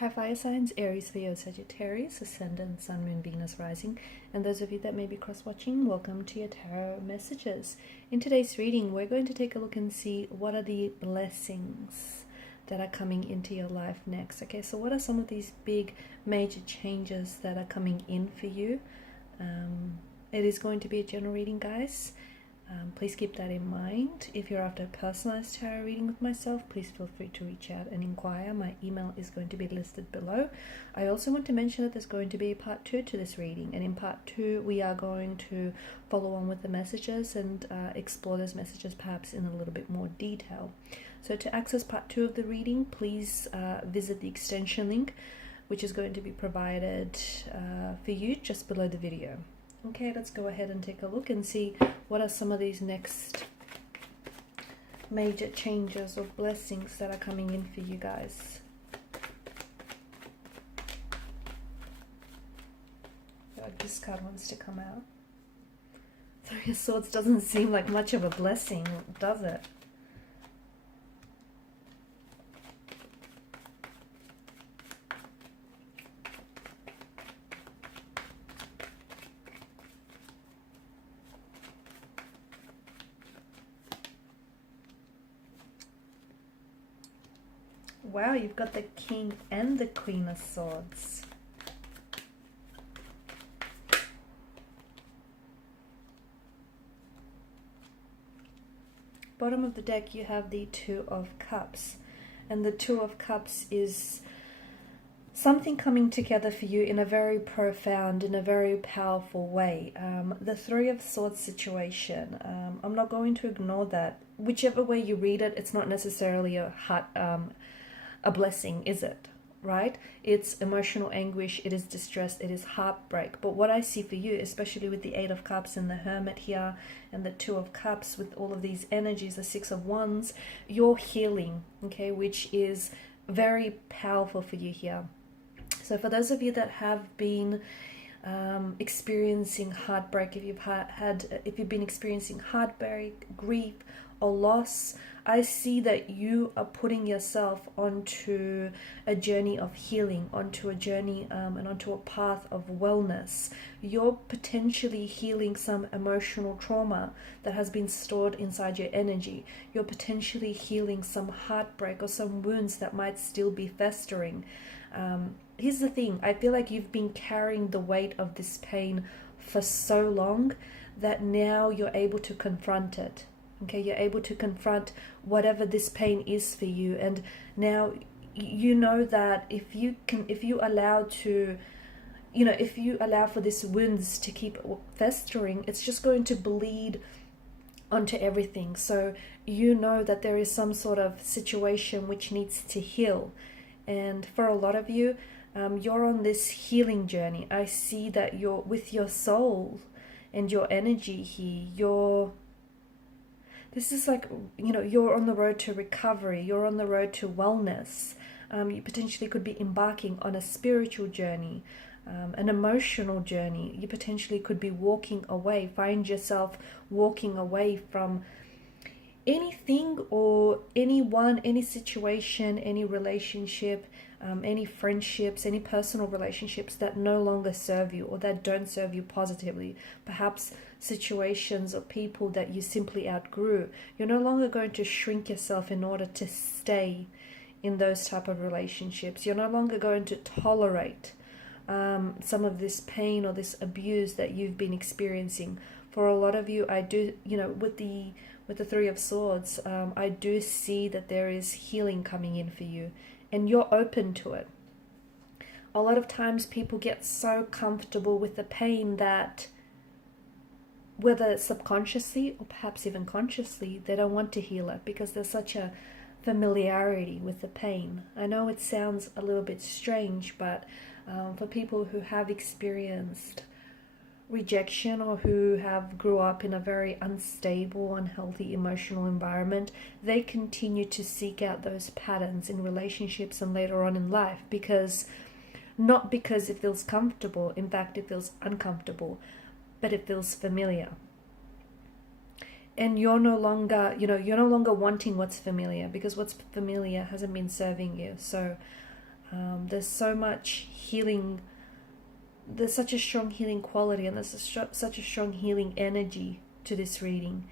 Hi fire signs, Aries, Leo, Sagittarius, Ascendant, Sun, Moon, Venus, Rising, and those of you that may be cross-watching, welcome to your tarot messages. In today's reading, we're going to take a look and see what are the blessings that are coming into your life next. Okay, so what are some of these big major changes that are coming in for you? It is going to be a general reading, guys. Please keep that in mind. If you're after a personalized tarot reading with myself, please feel free to reach out and inquire. My email is going to be listed below. I also want to mention that there's going to be a part 2 to this reading, and in part 2 we are going to follow on with the messages and explore those messages perhaps in a little bit more detail. So to access part 2 of the reading, please visit the extension link, which is going to be provided for you just below the video. Okay, let's go ahead and take a look and see what are some of these next major changes or blessings that are coming in for you guys. This card wants to come out. Three of Swords doesn't seem like much of a blessing, does it? Wow, you've got the King and the Queen of Swords. Bottom of the deck, you have the Two of Cups. And the Two of Cups is something coming together for you in a very profound, in a very powerful way. The Three of Swords situation, I'm not going to ignore that. Whichever way you read it, it's not necessarily a blessing, is it? Right? It's emotional anguish, it is distress, it is heartbreak. But what I see for you, especially with the Eight of Cups and the Hermit here and the Two of Cups, with all of these energies, the Six of Wands, you're healing, okay, which is very powerful for you here. So for those of you that have been experiencing heartbreak, if you've been experiencing heartbreak, grief, or loss, I see that you are putting yourself onto a journey of healing, onto a journey and onto a path of wellness. You're potentially healing some emotional trauma that has been stored inside your energy. You're potentially healing some heartbreak or some wounds that might still be festering. Here's the thing, I feel like you've been carrying the weight of this pain for so long that now you're able to confront it. Okay, you're able to confront whatever this pain is for you, and now you know that if you allow for these wounds to keep festering, it's just going to bleed onto everything. So you know that there is some sort of situation which needs to heal, and for a lot of you, you're on this healing journey. I see that you're with your soul and your energy here. This is like, you're on the road to recovery. You're on the road to wellness. You potentially could be embarking on a spiritual journey, an emotional journey. You potentially could be walking away, find yourself walking away from anything or anyone, any situation, any relationship, any friendships, any personal relationships that no longer serve you or that don't serve you positively. Perhaps situations or people that you simply outgrew. You're no longer going to shrink yourself in order to stay in those type of relationships. You're no longer going to tolerate some of this pain or this abuse that you've been experiencing. For a lot of you, I do, with the Three of Swords, I do see that there is healing coming in for you, and you're open to it. A lot of times people get so comfortable with the pain that, whether subconsciously or perhaps even consciously, they don't want to heal it because there's such a familiarity with the pain. I know it sounds a little bit strange, but for people who have experienced rejection or who have grew up in a very unstable, unhealthy emotional environment, they continue to seek out those patterns in relationships and later on in life, not because it feels comfortable. In fact, it feels uncomfortable, but it feels familiar. And you're no longer wanting what's familiar, because what's familiar hasn't been serving you. So There's so much healing. There's such a strong healing quality, and there's such a strong healing energy to this reading.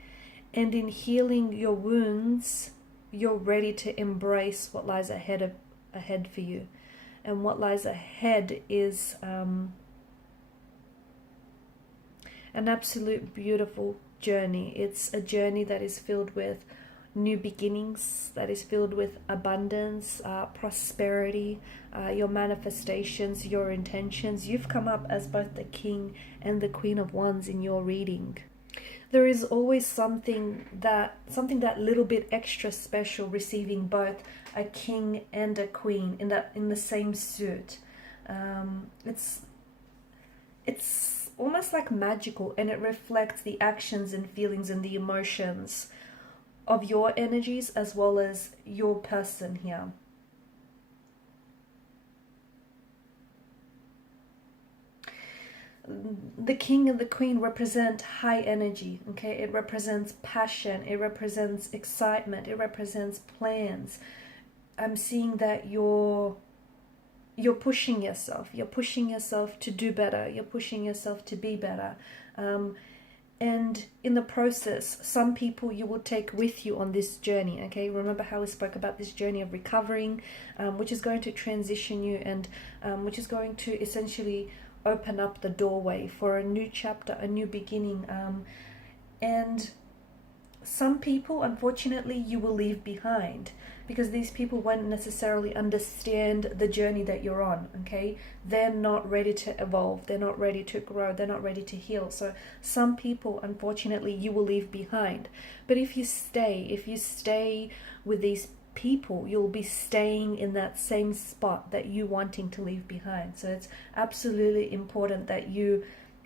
And in healing your wounds, you're ready to embrace what lies ahead for you. And what lies ahead is an absolute beautiful journey. It's a journey that is filled with new beginnings, that is filled with abundance, prosperity, your manifestations, your intentions. You've come up as both the King and the Queen of Wands in your reading. There is always something that little bit extra special receiving both a king and a queen in the same suit. It's almost like magical, and it reflects the actions and feelings and the emotions of your energies as well as your person here. The king and the queen represent high energy, okay? It represents passion, it represents excitement, it represents plans. I'm seeing that you're pushing yourself. You're pushing yourself to do better. You're pushing yourself to be better. And in the process, some people you will take with you on this journey, okay? Remember how we spoke about this journey of recovering, which is going to transition you and which is going to essentially open up the doorway for a new chapter, a new beginning. And some people, unfortunately, you will leave behind, because these people won't necessarily understand the journey that you're on, okay? They're not ready to evolve. They're not ready to grow. They're not ready to heal. So some people, unfortunately, you will leave behind. But if you stay with these people, you'll be staying in that same spot that you wanting to leave behind. So it's absolutely important that you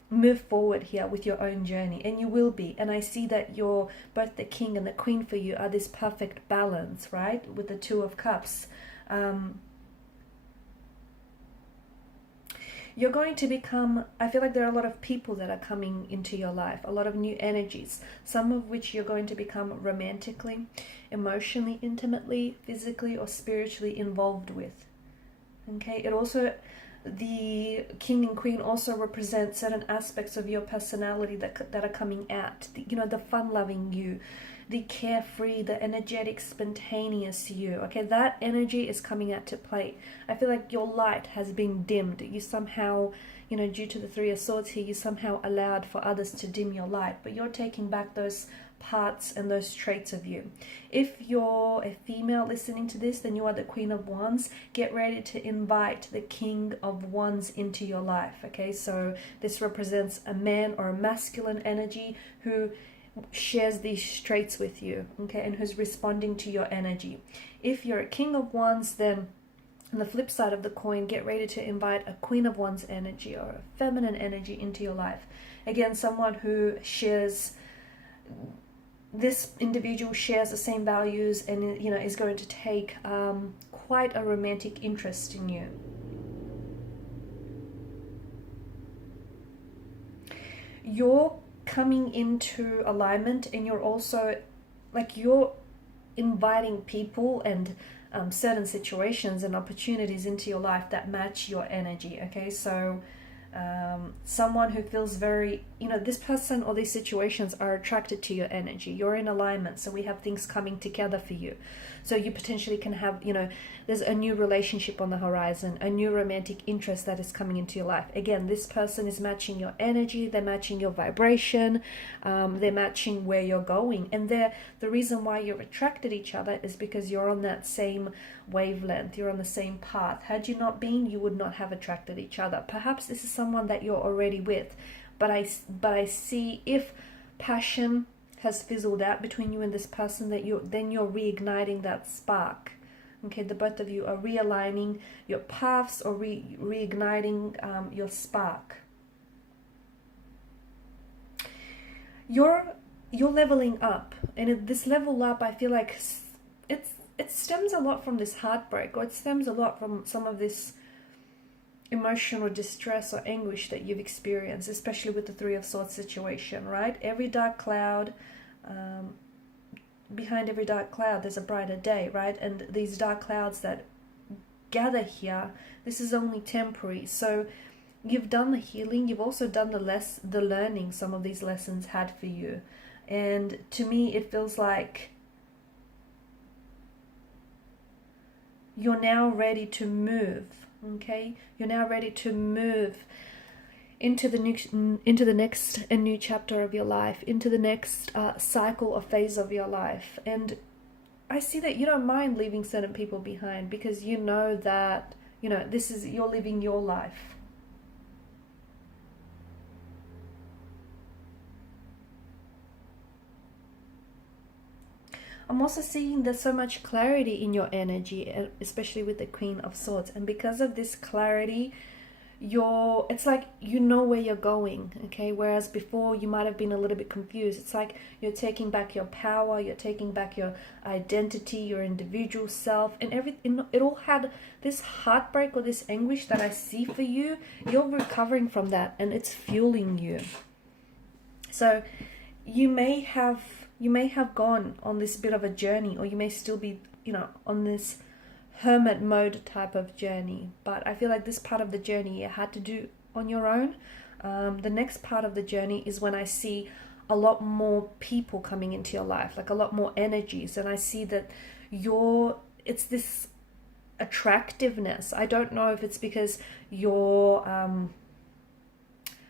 move forward here with your own journey, and you will be. And I see that you're both the king and the queen for you are this perfect balance, right, with the Two of Cups. You're going to become, I feel like there are a lot of people that are coming into your life, a lot of new energies, some of which you're going to become romantically, emotionally, intimately, physically, or spiritually involved with. Okay, it also, the king and queen also represent certain aspects of your personality that are coming out. The fun-loving you, the carefree, the energetic, spontaneous you. Okay, that energy is coming out to play. I feel like your light has been dimmed. You somehow, due to the Three of Swords here, you somehow allowed for others to dim your light, but you're taking back those parts and those traits of you. If you're a female listening to this, then you are the Queen of Wands. Get ready to invite the King of Wands into your life. Okay, so this represents a man or a masculine energy who shares these traits with you, okay, and who's responding to your energy. If you're a King of Wands, then on the flip side of the coin, get ready to invite a Queen of Wands energy or a feminine energy into your life. Again, someone who shares, this individual shares the same values and is going to take quite a romantic interest in you. You're coming into alignment, and you're also you're inviting people and certain situations and opportunities into your life that match your energy. Okay, so someone who feels very, this person or these situations are attracted to your energy. You're in alignment, so we have things coming together for you. So you potentially can have, there's a new relationship on the horizon, a new romantic interest that is coming into your life. Again, this person is matching your energy, they're matching your vibration, they're matching where you're going. And the reason why you're attracted to each other is because you're on that same wavelength, you're on the same path. Had you not been, you would not have attracted each other. Perhaps this is someone that you're already with, but I see if passion has fizzled out between you and this person, that you're reigniting that spark. Okay, the both of you are realigning your paths or reigniting your spark. You're leveling up, and this level up, I feel like it stems a lot from this heartbreak, or it stems a lot from some of this emotional distress or anguish that you've experienced, especially with the Three of Swords situation, right? Every dark cloud, behind every dark cloud there's a brighter day, right? And these dark clouds that gather here, this is only temporary. So you've done the healing, you've also done the learning some of these lessons had for you. And to me, it feels like you're now ready to move, okay? You're now ready to move into the next a new chapter of your life, into the next cycle or phase of your life. And I see that you don't mind leaving certain people behind, because you know that, you know, this is, you're living your life. I'm also seeing there's so much clarity in your energy, especially with the Queen of Swords. And because of this clarity, it's like you know where you're going, okay? Whereas before you might have been a little bit confused. It's like you're taking back your power, you're taking back your identity, your individual self, and everything. It all had this heartbreak or this anguish that I see for you. You're recovering from that, and it's fueling you. So you may have gone on this bit of a journey, or you may still be, you know, on this hermit mode type of journey. But I feel like this part of the journey you had to do on your own. The next part of the journey is when I see a lot more people coming into your life, like a lot more energies. And I see that it's this attractiveness. I don't know if it's because you're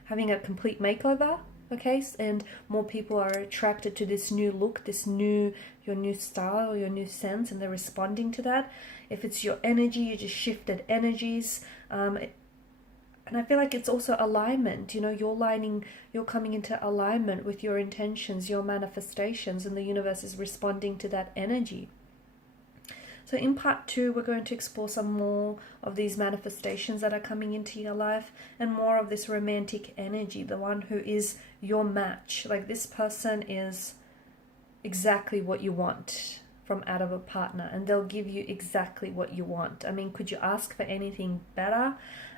having a complete makeover, okay, and more people are attracted to this new look, your new style, your new sense, and they're responding to that. If it's your energy, you just shifted energies, and I feel like it's also alignment. You know, you're coming into alignment with your intentions, your manifestations, and the universe is responding to that energy. So in part 2, we're going to explore some more of these manifestations that are coming into your life, and more of this romantic energy, the one who is your match. Like, this person is exactly what you want from out of a partner, and they'll give you exactly what you want. I mean, could you ask for anything better?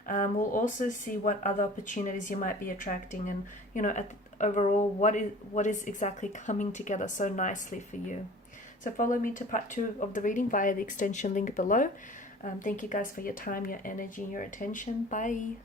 We'll also see what other opportunities you might be attracting, and, you know, overall, what is exactly coming together so nicely for you. So follow me to part 2 of the reading via the extension link below. Thank you guys for your time, your energy, and your attention. Bye.